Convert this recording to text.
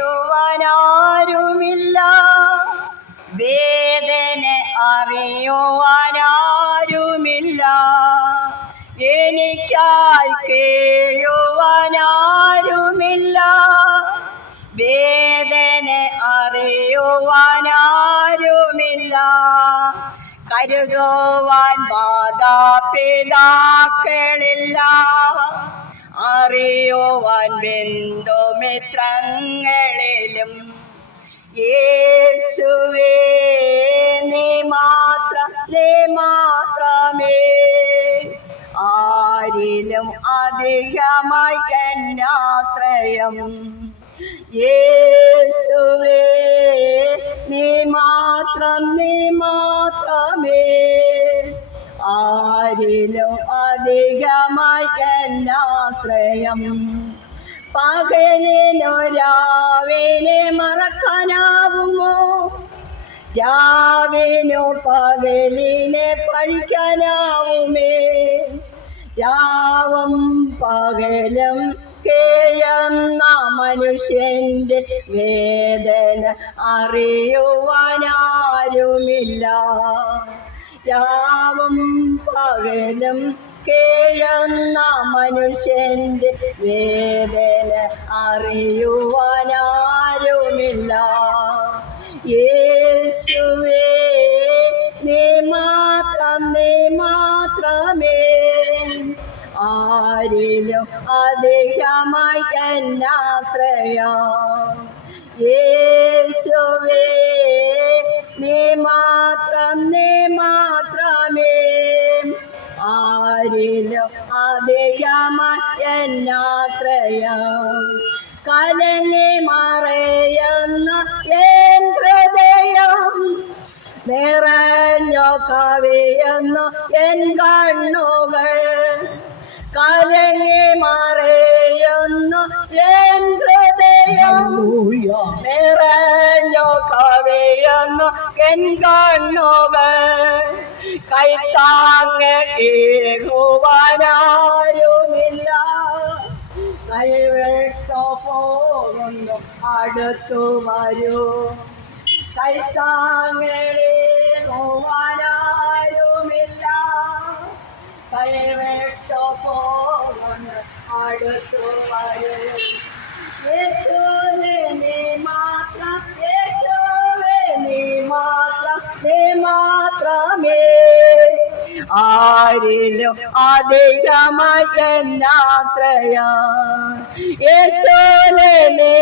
കേഴുവാനാരുമില്ല, വേദന അറിയുവാനാരുമില്ല. എനിക്കായി കേഴുവാനാരുമില്ല, വേദന അറിയുവാനാരുമില്ല. കരുതുവാൻ മാതാപിതാക്കളില്ല, അറിയുവാൻ ബന്ധുമിത്രങ്ങളിലും. യേശുവേ നീ മാത്രമേ, ആരിലും അധികമായി എന്നാശ്രയം. യേശുവേ നീ മാത്രമേ, ആരിലും അധികമായി എന്നാശ്രയം. പകലിനു രാവിനെ മറക്കാനാവുമോ, രാവിനു പകലിനെ പഴിക്കാനാവുമേ. രാവും പകലും കേഴുന്ന മനുഷ്യന്റെ വേദന അറിയുവാനാരുമില്ല. രാവും പകലും കേഴുന്ന മനുഷ്യന്റെ വേദന അറിയുവാനാരുമില്ല. യേശുവേ നീ മാത്രമേ, ആരിലും അധികമായി എന്നാശ്രയം. യേശുവേ നീ മാത്രമേ, ആരിലും അധികമായി എന്നാശ്രയം. കലങ്ങി മറയുന്ന എൻ ഹൃദയം, നിറഞ്ഞു കവിയുന്നു എൻ കണ്ണുകൾ. കലങ്ങി മറയുന്നു എൻ ഹൃദയം, നിറഞ്ഞു കവിയുന്നു എൻ കണ്ണുകൾ. കൈത്താങ്ങേകുവാനാരുമില്ല, കൈവിട്ടു പോകുന്നു അടുത്തു വരൂ. കൈത്താങ്ങേകുവാനാരുമില്ല, കൈവിട്ടു പോകുന്നു അടുത്തു വരൂ. യേശുവേ നീ മാത്രമേ, ആരിലും അധികമായി എന്നാശ്രയം. യേശുവേ നീ